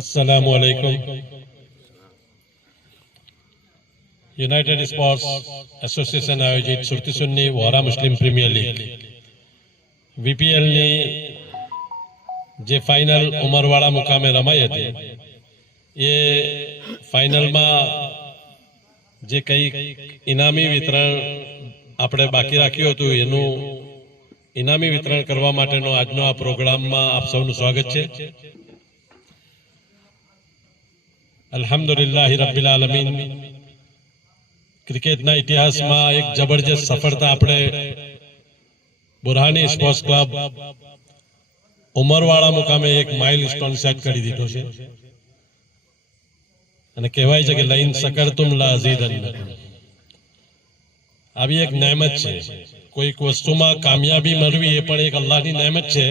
अस्सलामुअलैकुम। United Sports association આયોજિત સુરતી સુન્ની વોરા મુસ્લિમ premier league વીપીએલની જે ફાઇનલ ઉમરવાડા મુકામે રમાઈ હતી એ ફાઇનલમાં જે કંઈ ઇનામી વિતરણ આપણે બાકી રાખ્યું હતું એનું ઇનામી વિતરણ કરવા માટેનો આજનો આ પ્રોગ્રામમાં આપ સૌનું સ્વાગત છે। અલ્હમ્દુલિલ્લાહી રબ્બિલ આલમીન। ક્રિકેટના ઇતિહાસમાં એક જબરજસ્ત સફળતા આપણે બુરહાની સ્પોર્ટ્સ ક્લબ ઉમરવાડા મુકામે એક માઇલસ્ટોન સેટ કરી દીધો છે અને કહેવાય છે કે લઈન શકરતુમ લાઝીદન્નકુમ। આવી એક નેમત છે, કોઈક વસ્તુમાં કામયાબી મળવી એ પણ એક અલ્લાહની નેમત છે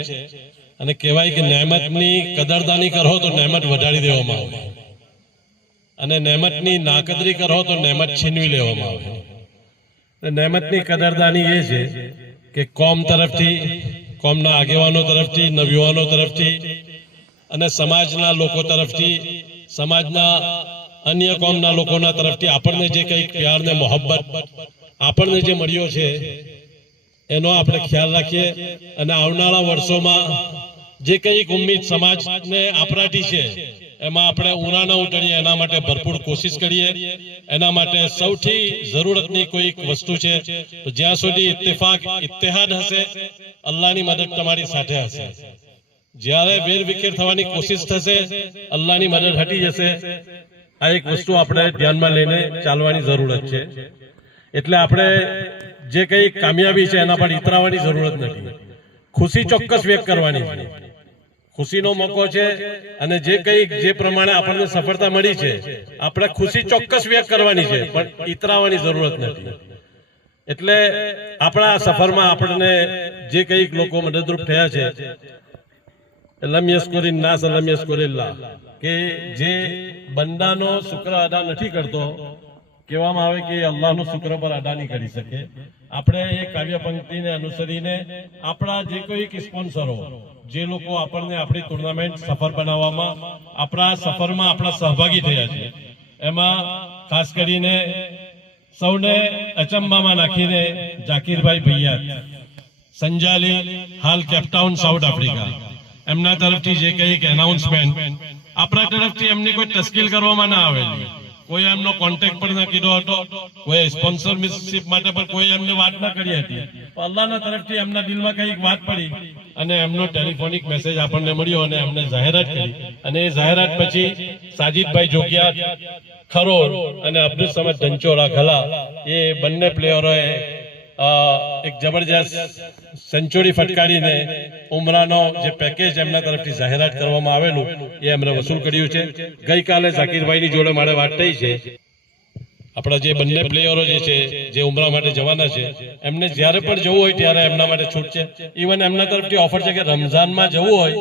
અને કહેવાય કે નેમતની કદરદાની કરો તો નેમત વધારી દેવામાં આવે અને નેમતની નાકદરી કરો તો નેમત છીનવી લેવામાં આવે। નેમતની કદરદાની એ છે કે કોમ તરફથી, કોમના આગેવાનો તરફથી, નવયુવાનો તરફથી અને સમાજના લોકો તરફથી, સમાજના અન્ય કોમના લોકોના તરફથી આપણને જે કંઈક પ્યાર ને મોહબ્બત આપણને જે મળ્યો છે એનો આપણે ખ્યાલ રાખીએ અને આવનારા વર્ષોમાં જે કંઈક ઉમ્મીદ સમાજને આપણાથી છે એમાં આપણે ઊંડા ન ઉતરીએ, એના માટે ભરપૂર કોશિશ કરીએ। એના માટે સૌથી જરૂરતની કોઈક વસ્તુ છે તો જ્યાં સુધી ઇત્તેફાક, ઇત્તેહાદ હશે, અલ્લાહની મદદ તમારી સાથે હશે। જ્યારે વેરવિખેર થવાની કોશિશ થશે, અલ્લાહની મદદ હટી જશે। આ એક વસ્તુ આપણે ધ્યાનમાં લઈને ચાલવાની જરૂરત છે। એટલે આપણે જે કંઈ કામયાબી છે એના પર ઇતરાવાની જરૂરત નથી, ખુશી ચોક્કસ વ્યક્ત કરવાની છે। ખુશીનો મોકો છે અને જે કંઈ જે પ્રમાણે આપણને સફળતા મળી છે આપણે ખુશી ચોક્કસ વ્યક્ત કરવાની છે, પણ ઇતરાવાની જરૂરત નથી। એટલે આપણા સફરમાં આપણને જે કંઈક લોકો મદદરૂપ થયા છે, લમ યસ્કુરિન નાસ લમ યસ્કુરિલ્લાહ, કે જે બંદાનો શુક્ર અદા નથી કરતો, કહેવામાં આવે કે અલ્લાહનો શુક્ર પર અદા નહીં કરી શકે। આપણે એ કાવ્ય પંક્તિને અનુસરીને આપણા જે કોઈક સ્પોન્સરો, જે લોકો આપણને આપણી ટુર્નામેન્ટ સફળ બનાવવામાં, આપણા સફરમાં આપણા સહભાગી થયા છે, એમાં ખાસ કરીને સૌને અચંબામાં નાખીને જાકીરભાઈ ભૈયા સંજાલી, હાલ કેપટાઉન સાઉથ આફ્રિકા, એમના તરફથી જે કંઈક એનાઉન્સમેન્ટ આપણા તરફથી એમની કોઈ તસ્કીલ કરવામાં ના આવેલી, કોઈ એમનો કોન્ટેક્ટ પણ ના કીધો હતો, કોઈ સ્પોન્સરશિપ માટે પણ કોઈ એમને વાત ના કરી હતી, અલ્લાહના તરફથી એમના દિલમાં કંઈક વાત પડી અને એમનો ટેલિફોનિક મેસેજ આપણને મળ્યો અને એમને જાહેરાત કરી અને એ જાહેરાત પછી સાજીદભાઈ જોગિયા ખરોડ અને અબ્દુલ સમદ ધનચોરા ઘલા એ બંને પ્લેયરોએ એક જબરજસ્ત સેન્ચુરી ફટકારીને ઉમરાનો જે પેકેજ એમના તરફથી જાહેરાત કરવામાં આવેલું એ એમણે વસૂલ કર્યું છે। ગઈકાલે ઝાકીરભાઈની જોડે મારે વાત થઈ છે, આપણા જે બંને પ્લેયરો જે છે જે ઉમરા માટે જવાના છે એમને જ્યારે પણ જવું હોય ત્યારે એમના માટે છૂટ છે। ઇવન એમના તરફથી ઓફર છે કે રમઝાનમાં જવું હોય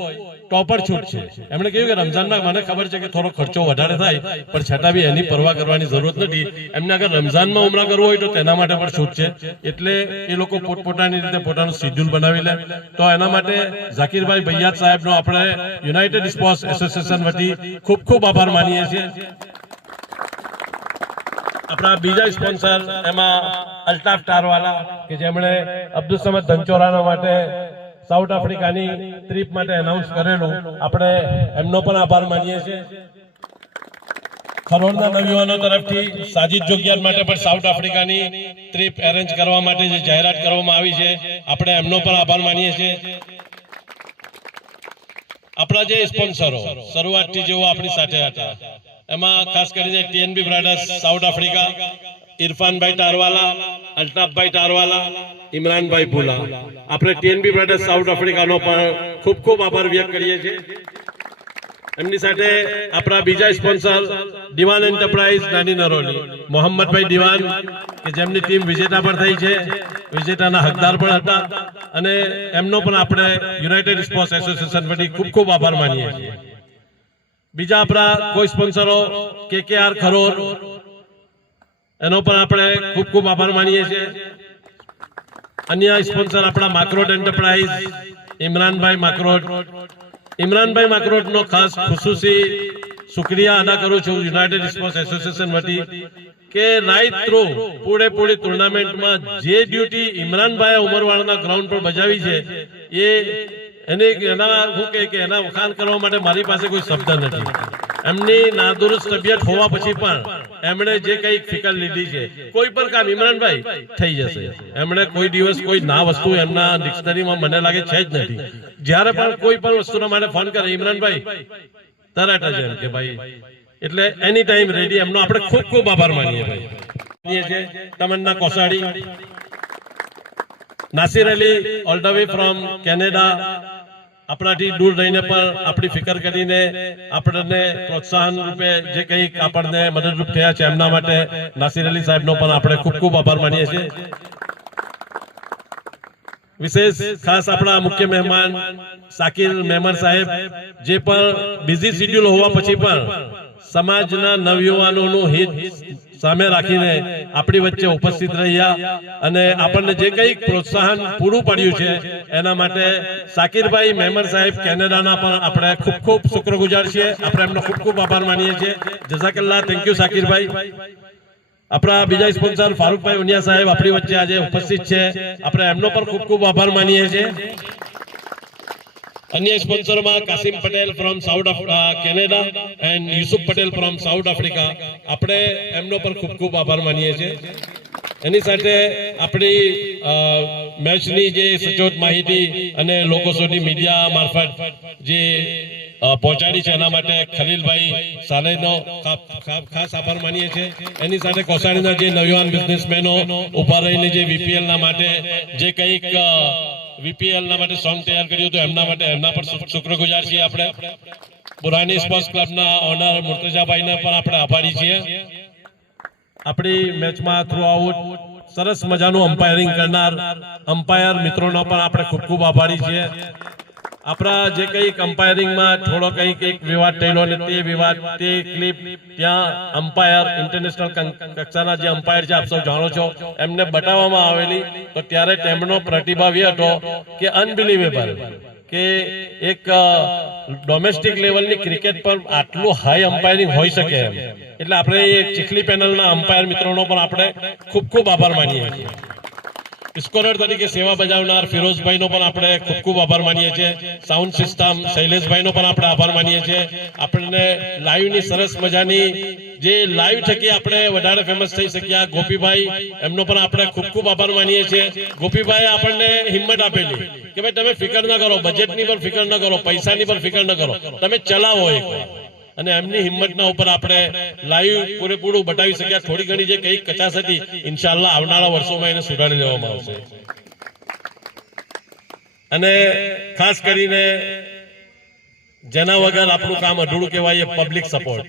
તો પણ છૂટ છે। એમણે કહ્યું કે રમઝાનમાં મને ખબર છે કે થોડો ખર્ચો વધારે થાય પણ છતાં બી એની પરવા કરવાની જરૂરત નથી, એમને અગર રમઝાનમાં ઉમરા કરવું હોય તો તેના માટે પણ છૂટ છે। એટલે એ લોકો પોતપોતાની રીતે પોતાનું શેડ્યુલ બનાવી લે। તો એના માટે ઝાકીરભાઈ ભૈયાત સાહેબનો આપણે યુનાઇટેડ સ્પોર્ટ્સ એસોસિએશન વતી ખૂબ ખૂબ આભાર માનીએ છીએ। આપણા બીજા સ્પોન્સર એમાં અલ્તાફ તારવાલા કે જેમણે અબ્દુલ સમદ ધનચોરાના માટે સાઉથ આફ્રિકાની ટ્રીપ માટે એનાઉન્સ કરેલું, આપણે એમનો પણ આભાર માનીએ છીએ। ખરોડના નવયુવાનો તરફથી સાજીદ જોગિયાત માટે પણ સાઉથ આફ્રિકાની ટ્રીપ એરેન્જ કરવા માટે જે જાહેરાત કરવામાં આવી છે આપણે એમનો પણ આભાર માનીએ છીએ। આપણા જે સ્પોન્સરો શરૂઆતથી જેઓ આપણી સાથે હતા એમાં ખાસ કરીને ટીએનબી બ્રાડર્સ સાઉથ આફ્રિકા, ઇરફાનભાઈ તારવાલા, અલ્તાફભાઈ તારવાલા, ઇમરાનભાઈ ભુલા, આપણે ટીએનબી બ્રાડર્સ સાઉથ આફ્રિકાનો પણ ખૂબ ખૂબ આભાર વ્યક્ત કરીએ છીએ। એમની સાથે આપણા બીજા સ્પોન્સર દિવાન એન્ટરપ્રાઇઝ નાની નરોલી, મોહમ્મદભાઈ દિવાન કે જેમની ટીમ વિજેતા પણ થઈ છે, વિજેતાના હકદાર પણ હતા અને એમનો પણ આપણે યુનાઇટેડ સ્પોર્ટ્સ એસોસિએશન વતી ખૂબ ખૂબ આભાર માનીએ છીએ। બીજા આપણા કોઈ સ્પોન્સરો કેકેઆર ખરોડ, એનો પણ આપણે ખૂબ ખૂબ આભાર માનીએ છીએ। અન્ય સ્પોન્સર આપણા માકરોડ એન્ટરપ્રાઇઝ, ઇમરાનભાઈ માકરોડ, ઇમરાનભાઈ માકરોટનો ખાસ ખુશૂસી શુક્રિયા અદા કરું છું યુનાઇટેડ સ્પોર્ટ્સ એસોસિએશન વતી કે રાઈટ થ્રુ પૂરેપૂરી ટુર્નામેન્ટમાં જે ડ્યુટી ઇમરાનભાઈ ઉમરવાળાના ગ્રાઉન્ડ પર બજાવી છે એના વખાણ કરવા માટે મારી પાસે કોઈ શબ્દ નથી. એમની નાદુરસ્ત તબિયત હોવા પછી પણ એમણે જે કઈ ફિકર લીધી છે કોઈ પણ કામ ઇમરાનભાઈ થઈ જશે. એમણે કોઈ દિવસ કોઈ ના વસ્તુ એમના ડિક્શનરીમાં મને લાગે છે જ નથી. જ્યારે પણ કોઈ પણ વસ્તુના માટે ફોન કરે ઇમરાનભાઈ તરત જ એમ કે ભાઈ એટલે એની ટાઈમ રેડી. એમનો આપણે ખૂબ ખૂબ આભાર માનીએ ભાઈ. Tamanna Kosadi, Nasir Ali all the way from Canada, આપણાથી દૂર રહીને પણ આપણી ફિકર કરીને આપણને પ્રોત્સાહન રૂપે જે કંઈક આપણને મદદરૂપ થયા છે એમના માટે નાસિર અલી સાહેબનો પણ આપણે ખૂબ ખૂબ આભાર માનીએ છીએ. વિશેષ ખાસ આપણા મુખ્ય મહેમાન શાકિર મેમન સાહેબ જે પણ બિઝી શેડ્યુલ હોવા પછી પણ સમાજના નવયુવાનોનું હિત સામે રાખીને આપણી વચ્ચે ઉપસ્થિત રહ્યા અને આપણને જે કંઈક પ્રોત્સાહન પૂરું પડ્યું છે એના માટે શાકિરભાઈ મેમન સાહેબ કેનેડાના પણ આપણે ખૂબ ખૂબ શુક્રગુજાર છીએ. આપણે એમનો ખૂબ ખૂબ આભાર માનીએ છીએ. જઝાકલ્લાહ, થેન્ક યુ શાકિરભાઈ. આપણા બીજા સ્પોન્સર ફારૂકભાઈ ઉનિયા સાહેબ આપણી વચ્ચે આજે ઉપસ્થિત છે. આપણે એમનો પણ ખૂબ ખૂબ આભાર માનીએ છીએ. અન્ય સ્પોન્સરમાં Kasim Patel from South Canada and Yusuf Patel from South Africa. આપણે એમનો પણ ખૂબ ખૂબ આભાર માનીએ છીએ. એની સાથે આપણી મેચની જે સચોટ માહિતી અને લોકો સુધી મીડિયા મારફત જે પહોંચાડી છે એના માટે ખલીલભાઈ સાલેનો ખાસ આભાર માનીએ છીએ. એની સાથે કોસાડીના જે નવયુવાન બિઝનેસમેનો ઉભા રહીને જે વીપીએલના માટે જે કંઈક વીપીએલના માટે સોંગ તૈયાર કર્યું હતું એમના પર શુક્રગુજાર છીએ. આપણે બુરાની સ્પોર્ટ્સ ક્લબના ઓનર મુર્તજાભાઈને પણ આપણે આભારી છીએ. આપણી મેચમાં થ્રુ આઉટ સરસ મજાનું અમ્પાયરિંગ કરનાર અમ્પાયર મિત્રોનો પણ આપણે ખૂબ ખૂબ આભારી છીએ. આપણા જે કંઈક અમ્પાયરિંગમાં થોડો કંઈક એક વિવાદ થયેલો અને તે ક્લિપ ત્યાં અમ્પાયર ઇન્ટરનેશનલ કક્ષાના જે અમ્પાયર છે આપ સૌ જાણો છો એમને બતાવવામાં આવેલી તો ત્યારે તેમનો પ્રતિભાવ એ હતો કે અનબિલીવેબલ કે એક ડોમેસ્ટિક લેવલની ક્રિકેટ પર આટલું હાઈ અમ્પાયરિંગ હોઈ શકે એમ. એટલે આપણે એ ચીખલી પેનલના અમ્પાયર મિત્રોનો પણ આપણે ખૂબ ખૂબ આભાર માનીએ છીએ. સ્કોરર તરીકે સેવા બજાવનાર ફિરોઝભાઈનો પણ આપણે ખૂબ ખૂબ આભાર માનીએ છીએ. સાઉન્ડ સિસ્ટમ શૈલેષભાઈનો પણ આપણે આભાર માનીએ છીએ. આપણને લાઈવની સરસ મજાની જે લાઈવ થકી આપણે વધારે ફેમસ થઈ શક્યા ગોપીભાઈ એમનો પણ આપણે ખૂબ ખૂબ આભાર માનીએ છીએ. ગોપીભાઈ આપણને હિંમત આપેલી કે ભાઈ તમે ફિકર ન કરો, બજેટની પર ફિકર ન કરો, પૈસાની પર ફિકર ન કરો, તમે ચલાવો એક અને એમની હિંમતના ઉપર આપણે લાઈવ પૂરેપૂરું બતાવી શક્યા. થોડી ઘણી જે કઈ કચાશ હતી ઇન્શાઅલ્લાહ આવનારા વર્ષોમાં એને સુધારી લેવામાં આવશે. અને ખાસ કરીને જેના વગર આપણું કામ અધૂરું કહેવાય પબ્લિક સપોર્ટ.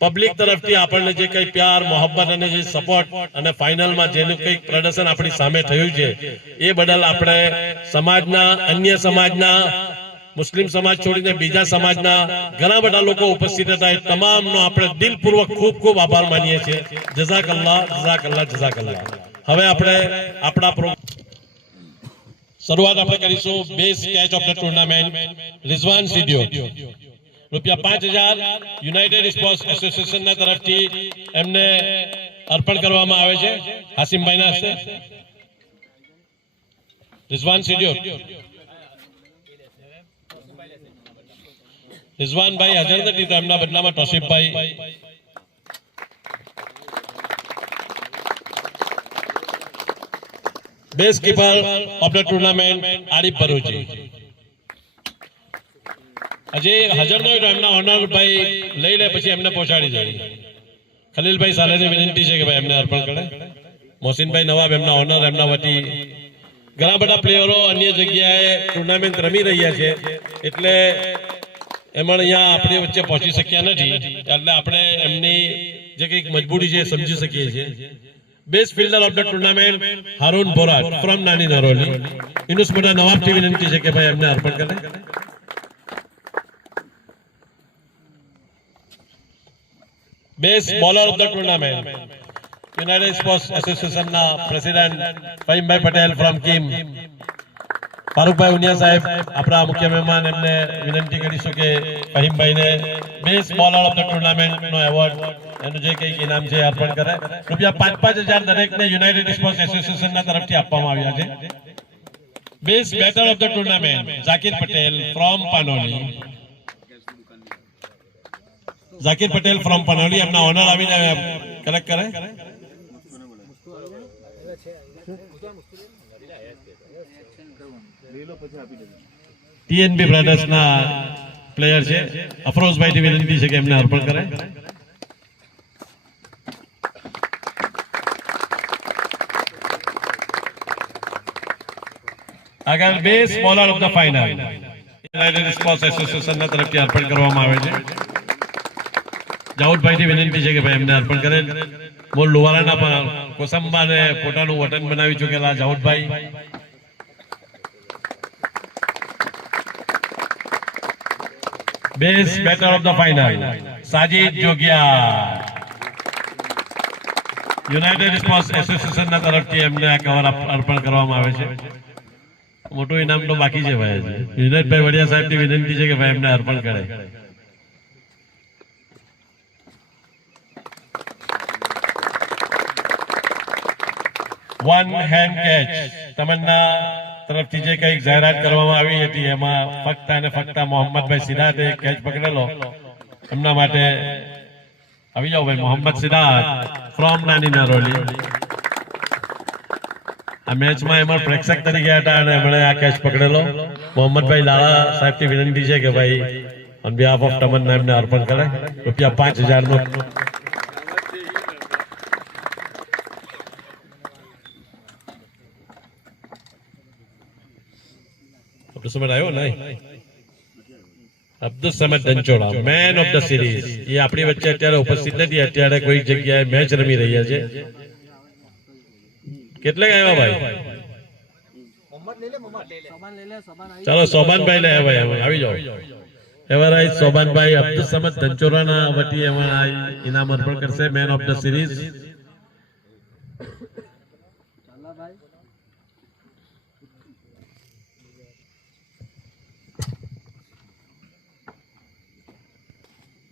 પબ્લિક તરફથી આપણને જે કઈ પ્યાર મોહબ્બત અને જે સપોર્ટ અને ફાઇનલમાં જેનું કંઈક પ્રદર્શન આપણી સામે થયું છે એ બદલ આપણે સમાજના અન્ય સમાજના મુસ્લિમ સમાજ છોડીને બીજા સમાજના ઘણા બધા લોકો ઉપસ્થિત હતા. એ તમામનો આપણે દિલપૂર્વક ખૂબ ખૂબ આભાર માનીએ છીએ. જઝાકલ્લાહ, જઝાકલ્લાહ, જઝાકલ્લાહ. હવે આપણે આપણા શરૂઆત આપણે કરીશું best catch of the tournament Rizwan Sidiyo ₹5000 United Sports એસોસિએશનના તરફથી એમને અર્પણ કરવામાં આવે છે. હાસિમભાઈના હસ્તે રિઝવાન સિડિયો રિઝવાનભાઈ હાજર નથી તો એમના બદલામાં તોસીફભાઈ. Best keeper of the tournament Arif Bharuchi. હજી હાજર ન હોય તો એમના ઓનરભાઈ લઈ લે પછી એમને પહોંચાડી જાય. ખલીલભાઈ સાલેને વિનંતી છે કે ભાઈ એમને અર્પણ કરે. મોહસિનભાઈ નવાબ એમના ઓનર એમના વતી ઘણા બધા પ્લેયરો અન્ય જગ્યાએ ટુર્નામેન્ટ રમી રહ્યા છે એટલે એમાં અહીંયા આપણી વચ્ચે પહોંચી શક્યા નથી એટલે આપણે એમની જે કંઈક મજબૂરી છે સમજી શકીએ છીએ. Best fielder of the tournament Haroon Borat from Nani Naroli. Yunus મોટા નવાબથી વિનંતી છે કે ભાઈ એમને અર્પણ કરે. Best bowler of the tournament United Sports એસોસિએશનના પ્રેસિડેન્ટ ફહીમભાઈ પટેલ ફ્રોમ કિમ. ફારૂકભાઈ ઉનિયા સાહેબ આપણા મુખ્ય મહેમાન એમને વિનંતી કરીશું કે ફહીમભાઈને best bowler of the tournament નો એવોર્ડ એનું જે કંઈક ઇનામ છે અર્પણ કરે. ₹5,000 દરેકને યુનાઇટેડ સ્પોર્ટ્સ એસોસિએશનના તરફથી આપવામાં આવ્યા છે. Best batter of the tournament Zakir Patel from Panoli. Zakir Patel from Panoli એમના ઓનર આવીને કલેક્ટ કરે. ટીએનબી બ્રધર્સ ના પ્લેયર છે અફરોઝભાઈ થી વિનંતી છે કે એમને અર્પણ કરે. આગળ best bowler of the final United Sports association ના તરફથી અર્પણ કરવામાં આવે છે. જાઉદભાઈ થી વિનંતી છે કે ભાઈ એમને અર્પણ કરે. મૂળ લુવારાના કોસંબાને પોતાનું વતન બનાવી ચૂકેલા જાઉદભાઈ. Best batter of the final Sajid Jogiya United Sports association ના તરફથી એમને આ કવર અર્પણ કરવામાં આવે છે. મોટું ઇનામ તો બાકી છે ભાઈ. વિનોદભાઈ વડિયા સાહેબ ની વિનંતી છે કે ભાઈ એમને અર્પણ કરે. વન હેન્ડ કેચ તમન્ના તરફથી જે કંઈક જાહેરાત કરવામાં આવી હતી એમાં ફક્ત અને ફક્ત મોહમ્મદભાઈ સિરાજે કેચ પકડેલો. એમના માટે આવી જાઓ ભાઈ. મોહમ્મદ સિરાજ ફ્રોમ નાની નરોલી. આ મેચમાં એમાં પ્રેક્ષક તરીકે હતા અને એમણે આ કેચ પકડેલો. મોહમ્મદભાઈ લાલા સાહેબથી વિનંતી છે કે ભાઈ ઓન બિહાફ ઓફ તમન્ના એમને અર્પણ કરે. ₹5,000 નો Abdul Samad Dhanchoda man of the series. એ આપણી વચ્ચે અત્યારે ઉપસ્થિત નથી. અત્યારે કોઈ જગ્યાએ મેચ રમી રહ્યા છે. કેટલે આવ્યા ભાઈ? ચાલો સોબાનભાઈ લે ભાઈ આવી જાઓ. એવરાઈઝ સોબાનભાઈ અબ્દુલ સમદ ધનચોરાના વતી એમાં ઇનામ અર્પણ કરશે man of the series.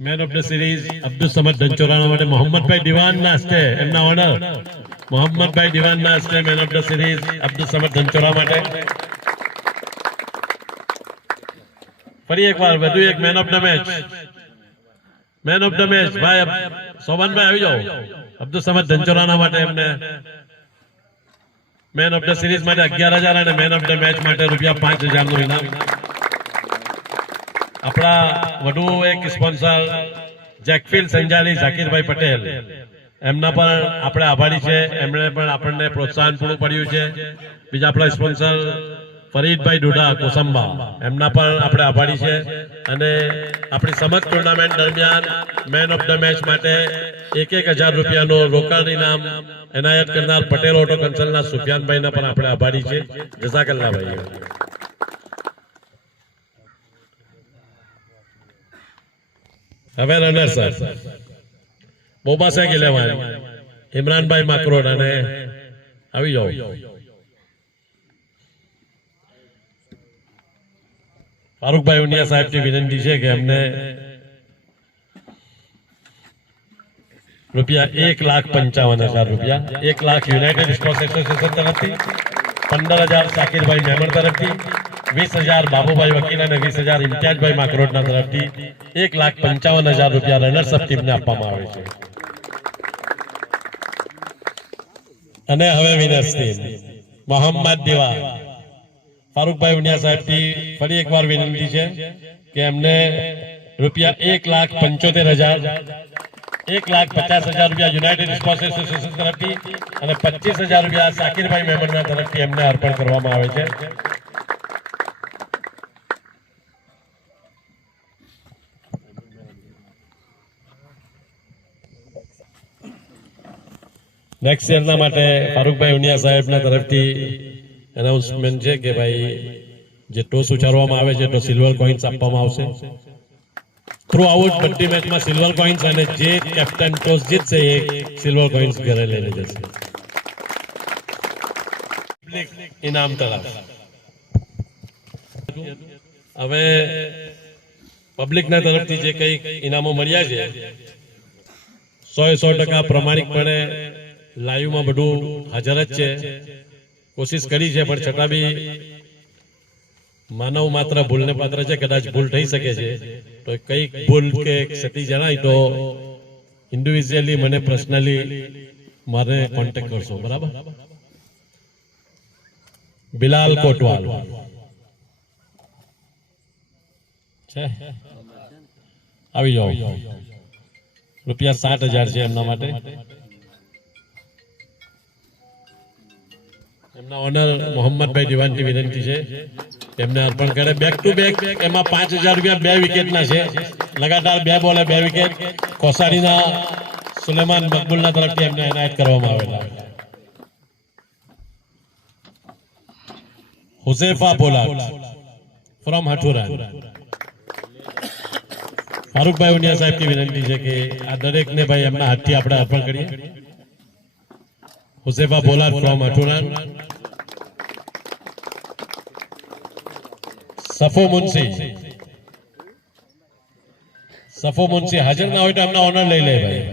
Man of the series Abdul Samad ધનચોરાના માટે મોહમ્મદભાઈ દિવાનના હસ્તે એમના ઓનર મોહમ્મદભાઈ દિવાનના હસ્તે man of the series Abdul Samad Dhanchora માટે. ફરી એકવાર વધુ એક man of the match. Man of the match ભાઈ સોબાનભાઈ આવી જાઓ. અબ્દુલ સમદ ધનચોરાના માટે એમને મેન ઓફ ધ સિરીઝ માટે 11,000 અને મેન ઓફ ધ મેચ માટે ₹5,000 નું ઇનામ. આપણા વધુ એક સ્પોન્સર જેકફિલ સંજાલી ઝાકીરભાઈ પટેલ એમના પણ આપણે આભારી છે. એમણે પણ આપણને પ્રોત્સાહન પૂરું પડ્યું છે. બીજા આપણા સ્પોન્સર ફરીદભાઈ ડોડા કોસંબા એમના પણ આપણે આભારી છે. અને આપણી સમગ્ર ટુર્નામેન્ટ દરમિયાન મેન ઓફ ધ મેચ માટે ₹1,000 નો રોકડ ઇનામ એનાયત કરનાર પટેલ ઓટો કન્સલ્ટના સુફિયાનભાઈના પણ આપણે આભારી છે. જઝાકલ્લાહ ભાઈ. હવે રનર સર બોબાસેક 11 ઇમરાનભાઈ માકરોડ અને આવી જાઓ. ફારૂકભાઈ ઉનિયા સાહેબની વિનંતી છે કે એમને ₹1,55,000 1 લાખ યુનાઇટેડ સ્પોર્ટ્સ એસોસિએશન તરફથી, 15,000 શાકિરભાઈ મેમણ તરફથી, 20,000 બાબુભાઈ વકીલ અને 20,000 ઇમ્તિયાજભાઈ માકરોડના તરફથી ₹1,55,000 રનર્સઅપ ટીમને આપવામાં આવે છે. અને હવે વિનર્સ ટીમ મોહમ્મદ દિવા. ફારૂકભાઈ ઉનિયા સાહેબથી ફરી એકવાર વિનંતી છે કે એમને ₹1,75,000 ₹1,50,000 યુનાઇટેડ સ્પોર્ટ્સ એસોસિએશન તરફથી અને ₹25,000 શાકિરભાઈ મેમણના તરફથી એમને અર્પણ કરવામાં આવે છે. નેક્સ્ટ યરના માટે ફારૂકભાઈ ઉનિયા સાહેબના તરફથી એનાઉન્સમેન્ટ છે કે ભાઈ જે ટોસ ઉછાળવામાં આવે છે તો સિલ્વર કોઇન્સ આપવામાં આવશે. થ્રુ આઉટ બધી મેચમાં સિલ્વર કોઇન્સ અને જે કેપ્ટન ટોસ જીતશે એ સિલ્વર કોઇન્સ ઘરે લઈને જશે. ઇનામ તરફ હવે પબ્લિકના તરફથી જે કંઈ ઇનામો મળ્યા છે 100% પ્રમાણિકપણે લાઈવમાં બધું હાજર જ છે. કોશિશ કરી છે પણ છતાં બી માનવ માત્ર ભૂલને પાત્ર છે. કદાચ ભૂલ થઈ શકે છે તો કઈક ભૂલ કે ક્ષતિ જણાય તો ઇન્ડિવિજ્યુઅલી મને પર્સનલી મારે કોન્ટેક્ટ કરશો. બરાબર. બિલાલ કોટવાલ છે, આવી જાઓ. ₹60,000 છે એમના માટે. એમના ઓનર મોહમ્મદભાઈ દિવાનથી વિનંતી છે એમને અર્પણ કરે. બેક ટુ બેક એમાં ₹5,000 2 વિકેટના છે. લગાતાર 2 બોલે 2 વિકેટ કોસાડીના સુલેમાન મકબૂલના તરફથી એમને એનાયત કરવામાં આવેલા. હુઝેફા પોલાદ ફ્રોમ હઠુરા. ફારૂકભાઈ ઉનિયા સાહેબની વિનંતી છે કે આ દરેકને ભાઈ એમના હાથથી આપણે અર્પણ કરીએ. હુઝેફા પોલાદ ફ્રોમ હઠુરા. સફો મુનસી હાજર ના હોય તો એમના ઓનર લઈ લે ભાઈ.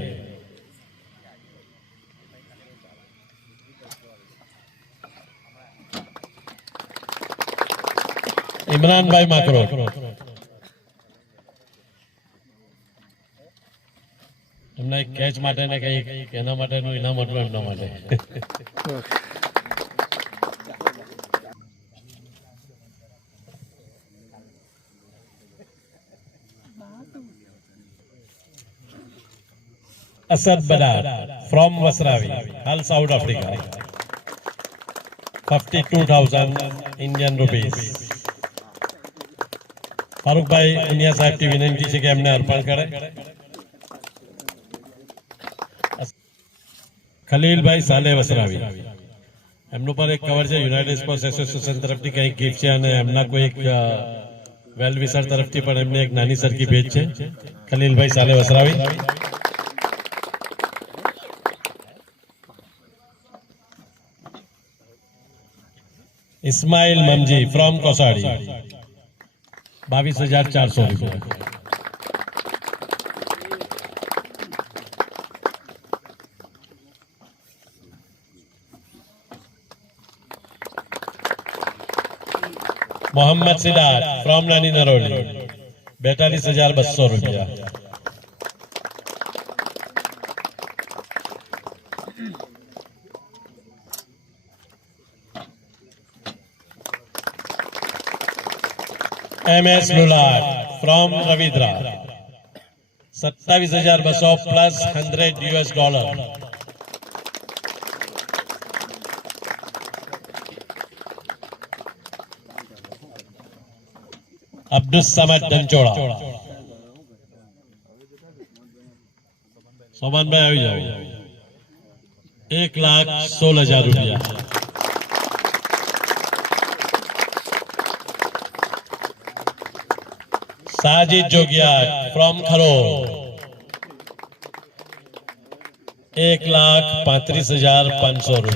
ઇમરાનભાઈ માકરો. એમના એક કેચ માટે ને કઈ એના માટેનું ઇનામ હતું એમના માટે. असद बदार फ्रॉम वसरावी, हाल साउथ अफ्रीका. 52,000 Indian rupees. फारूकभाई उनिया साहब की विनंती है कि एमने अर्पण करे. खलीलभाई साले वसरावी એમનું પર એક કવર છે. યુનાઇટેડ સ્પોર્ટ્સ એસોસિએશન તરફથી કંઈક ગિફ્ટ છે અને એમના કોઈ એક વેલ વિસર તરફથી પણ એમને એક નાની સરખી ભેટ છે. ખલીલભાઈ સાલે વસરાવી. इस्माइल ममजी फ्रॉम कोसाड़ी ₹22,400. मोहम्मद सिद्धार्थ फ्रॉम नानी Naroli ₹42,200. MS Lulat from Ravidra $27,200 plus $100. Abdul Samad डंचोड़ा. Soman भाई આવી જાઓ. ₹1,16,000. साजिद जोगिया फ्रॉम खरोल ₹1,35,500.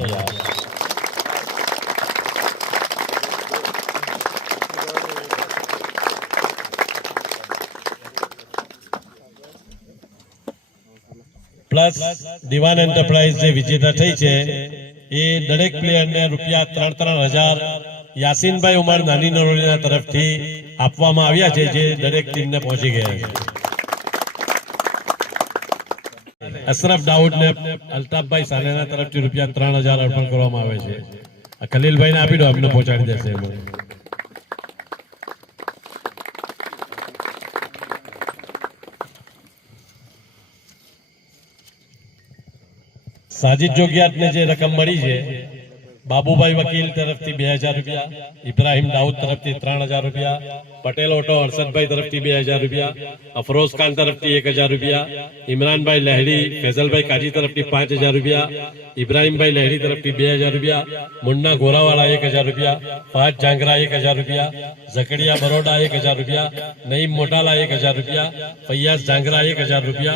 प्लस दिवान एंटरप्राइज जे विजेता थई छे ए दरेक प्लेयर ने ₹3,000 यासीनभाई उमर नानी नरोलीना तरफथी આપવામાં આવ્યા છે જે દરેક ટીમને પહોંચી ગયા છે. અશરફ દાઉદ ને અલ્તાફભાઈ સાલેના તરફથી ₹3,000 અર્પણ કરવામાં આવે છે. આ ખલીલભાઈને આપી દો, અમને પહોંચાડી દેશે. સાજિદ જોગિયાતને જે રકમ મળી છે बाबूभाई वकील तरफथी ₹2,000, इब्राहिम दाऊद तरफथी ₹3,000, पटेल ऑटो हर्षद भाई तरफथी ₹2,000, अफरोज खान तरफथी ₹1,000, इमरान भाई लहरी फैजल भाई काजी तरफथी ₹5,000, इब्राहिम भाई लहरी तरफथी ₹2,000, मुन्ना गोरावाला ₹1,000, फहद जांगरा ₹1,000, जकड़िया बरोडा ₹1,000, नईम मोटाला ₹1,000, फैयाज जांगरा ₹1,000,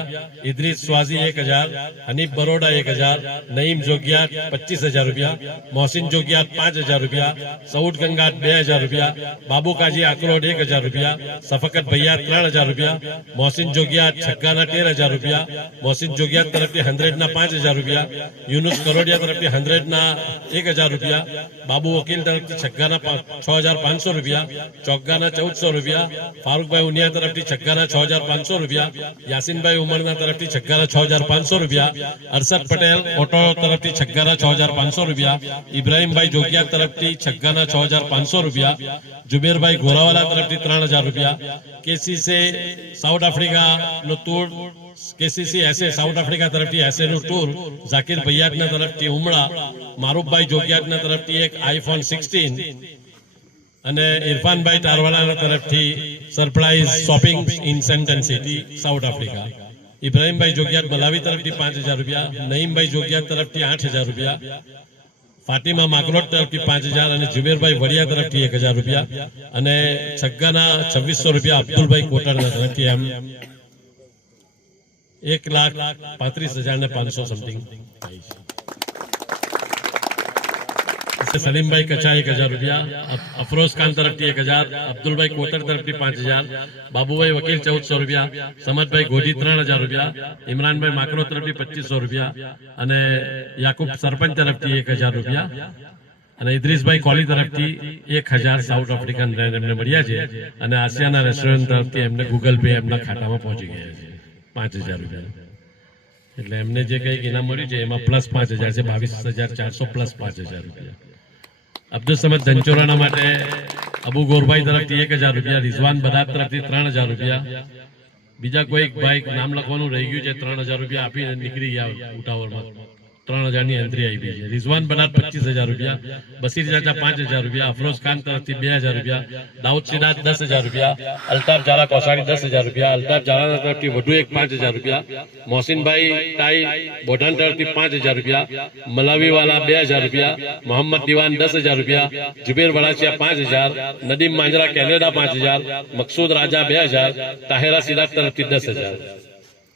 इद्रीस स्वाजी 1,000, हनीफ बरोडा 1,000, नईम जोगियात ₹25,000, मोहसिन जोगियात ₹5,000, सऊद गंगात ₹2,000, बाबू काजी आकरोड 1000 રૂપિયા, સફકત ભૈયા 3000 રૂપિયા, મોહસિન જોગિયા છગ્ગાના 13000 રૂપિયા, મોહસિન જોગિયા તરફથી 100 ના 5000 રૂપિયા, યુનુસ કરોડિયા તરફથી 100 ના 1000 રૂપિયા, બાબુ વકીલ તરફથી છગ્ગાના 6500 રૂપિયા, ચોગ્ગાના 1400 રૂપિયા, ફારૂકભાઈ ઉનિયા તરફથી છગ્ગાના 6500 રૂપિયા, યાસીનભાઈ ઉમરના તરફથી છગ્ગાના 6500 રૂપિયા, અરશદ પટેલ ઓટો તરફથી છગ્ગાના 6500 રૂપિયા, ઇબ્રાહીમભાઈ જોગિયા તરફથી છગ્ગાના 6500 રૂપિયા, જુબેરભાઈ ગોરાવાલા તરફથી 3000 રૂપિયા, કેસીસે સાઉથ આફ્રિકા નો ટૂર કેસીસી એસે સાઉથ આફ્રિકા તરફથી એસે નું ટૂર ઝાકીર ભૈયાતના તરફથી ઉમળા, મારૂફભાઈ જોગિયાતના તરફથી એક આઈફોન 16 અને ઇરફાનભાઈ તારવાલાના તરફથી સરપ્રાઇઝ શોપિંગ ઇન સેન્ટન સિટી સાઉથ આફ્રિકા, ઇબ્રાહીમભાઈ જોગિયાત મલાવી તરફથી 5000 રૂપિયા, નઈમભાઈ જોગિયાત તરફથી 8000 રૂપિયા, ફાતિમા માકરોટ તરફથી 5000 અને જુબેરભાઈ વડિયા તરફથી 1000 રૂપિયા અને છગ્ગાના 2600 રૂપિયા અબ્દુલભાઈ કોટરના તરફથી એમ 1,35,500 સમથિંગ. સલીમભાઈ કચ્છા 1000 રૂપિયા, અફરોઝ ખાન તરફથી 1000, અબ્દુલભાઈ કોટર તરફથી 5000, બાબુભાઈ વકીલ 1400 રૂપિયા, સમદભાઈ ગોઢી 3000 રૂપિયા, ઇમરાનભાઈ માકરો તરફથી 2500 રૂપિયા અને યાકુબ સરપંચ તરફથી 1000 રૂપિયા અને ઇદ્રીસભાઈ કોલી તરફથી 1000 સાઉથ આફ્રિકન રેન્ડ એમને મળ્યા છે અને આસિયાના રેસ્ટોરન્ટ તરફથી એમને ગૂગલ પે એમના ખાતામાં પહોંચી ગયા છે 5000 રૂપિયા. એટલે એમને જે કંઈક ઇનામ મળ્યું છે એમાં પ્લસ 5000 છે, 22,400 પ્લસ 5000 રૂપિયા. અબ્દુલ સમદ ધનચોરાના માટે અબુ ગોરભાઈ તરફથી 1000 રૂપિયા, રિઝવાન બદાત તરફથી 3000 રૂપિયા, બીજા કોઈક ભાઈ નામ લખવાનું રહી ગયું છે 3000 રૂપિયા આપીને નીકળી ગયા ઉતાવળમાં, 3000 ની એન્ટ્રી આવી છે. રિઝવાન બદાત 25000 રૂપિયા, બસીર ચાચા 5000 રૂપિયા, અફરોઝ ખાન તરફથી 2000 રૂપિયા, દાઉદ સિરાજ 10000 રૂપિયા, અલ્તાફ ઝારા કોસાડી 10000 રૂપિયા, અલ્તાફ ઝારા તરફથી વધુ એક 5000 રૂપિયા, મોહસિનભાઈ ટાઈ બોઢાન તરફથી 5000 રૂપિયા, મલાવીવાલા 2000 રૂપિયા, મોહમ્મદ દિવાન 10000 રૂપિયા, જુબેર વડાચિયા 5000, નદીમ માંજરા કેનેડા 5000, મકસૂદ રાજા 2000, તાહેરા સિરાજ તરફથી 10000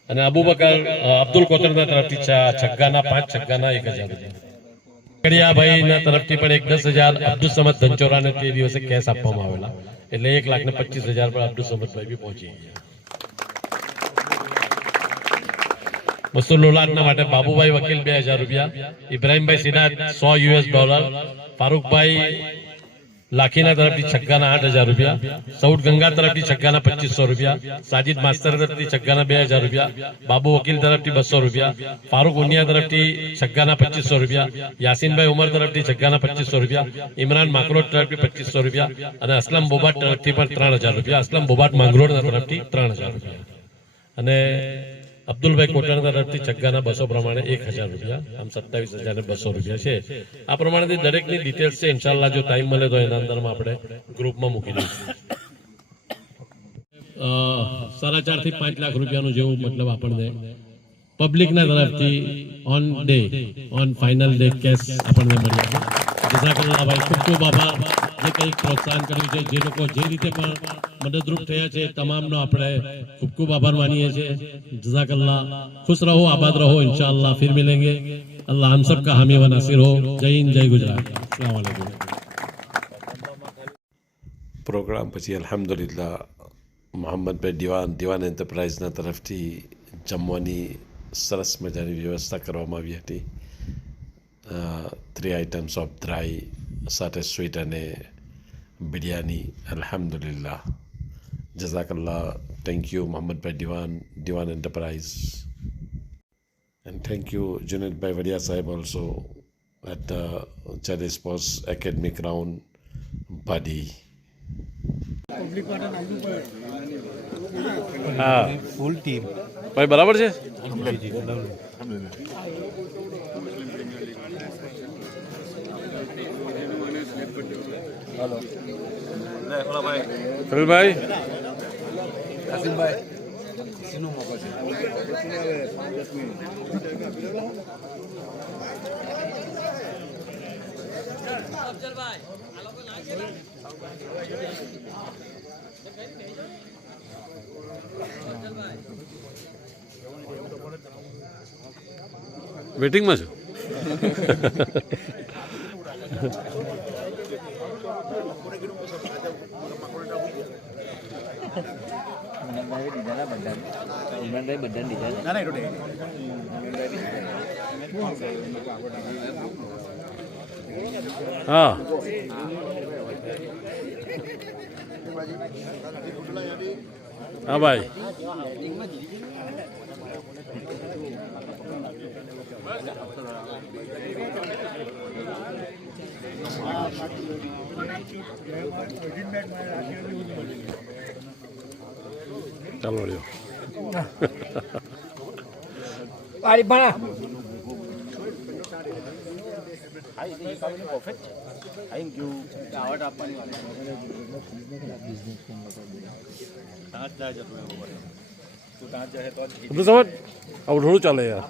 અને અબુબકર અબ્દુલ કોતરના તરફથી છગ્ગાના 5 છગ્ગાના 1000 રૂપિયા. કડિયાભાઈના તરફથી પણ એક 10000, અબ્દુલ સમદ ધનચોરાને તે દિવસે કેશ આપવામાં આવેલા એટલે 1,25,000 પર અબ્દુલ સમદભાઈ બી પહોંચી ગયા. મસૂર લોલાટના માટે બાબુભાઈ વકીલ 2000 રૂપિયા, ઇબ્રાહીમભાઈ સિરાજ $100, ફારૂકભાઈ લાખીના તરફથી છગ્ગાના 8000 રૂપિયા, સૌદ ગંગા તરફથી છગ્ગાના 2500 રૂપિયા, સાજિદ માસ્તર તરફથી છગ્ગાના 2000 રૂપિયા, બાબુ વકીલ તરફથી 200 રૂપિયા, ફારૂક ઉનિયા તરફથી છગ્ગાના 2500 રૂપિયા, યાસીનભાઈ ઉમર તરફથી છગ્ગાના 2500 રૂપિયા, ઇમરાન માકરોટ તરફથી 2500 રૂપિયા અને અસલમ બોબાટ તરફથી પણ 3000 રૂપિયા, અસલમ બોબાટ માંગરોળના તરફથી 3000 રૂપિયા અને અબ્દુલભાઈ કોટરના તરફથી છગ્ગાના 200 પ્રમાણે 1000 રૂપિયા, આમ 27,200 રૂપિયા છે. આ પ્રમાણેથી દરેકની ડિટેલ્સ છે. ઇન્શાલ્લાહ જો ટાઈમ મળે તો એના અંદરમાં આપણે ગ્રુપમાં મૂકી દઈશું. 4.5 થી 5 લાખ રૂપિયાનું જેવું મતલબ આપણને પબ્લિકના તરફથી ઓન ફાઇનલ ડે કેશ આપણને મળ્યા છે. જઝાકલ્લાહ ભાઈ, ખૂબ ખૂબ આભાર. જે કંઈક પ્રોત્સાહન કર્યું છે, જે લોકો જે રીતે પણ મદદરૂપ થયા છે તમામનો આપણે ખૂબ ખૂબ આભાર માનીએ છીએ. જઝાકલ્લાહ. खुश रहो, आबाद रहो, इंशाअल्लाह फिर मिलेंगे. अल्लाह हम सब का हामी व नासिर हो. जय हिंद, जय गुजरात. अस्सलाम वालेकुम. પ્રોગ્રામ પછી અલ્હમ્દુલિલ્લાહ મોહમ્મદભાઈ દિવાન એન્ટરપ્રાઇઝના તરફથી જમવાની સરસ મજાની વ્યવસ્થા કરવામાં આવી હતી. 3 આઇટમ્સ ઓફ ડ્રાય સાથે સ્વીટ અને બિરયાની. અલ્હમ્દુલિલ્લાહ. જઝાકલ્લાહ. થેન્ક યુ મોહમ્મદભાઈ Diwan enterprise. And thank you Junaidbhai Wadia Sahib also at the Chade Sports Academy ground, Badi. हाँ फुल टीम भाई बराबर છે हेलो ले ઓલા ભાઈ ખલીલભાઈ કાસિમભાઈ સીનો મોકો છે અફજલભાઈ આ લોકો નાખે વેટિંગમાં છો હા હા ભાઈ ચાલો રહ્યો બધું સમજ આવું થોડું ચાલે યાર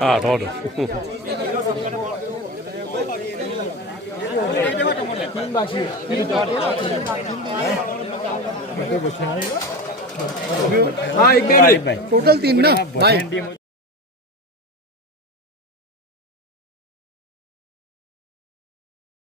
હા થોડું हाँ एक टोटल 3 ना भाई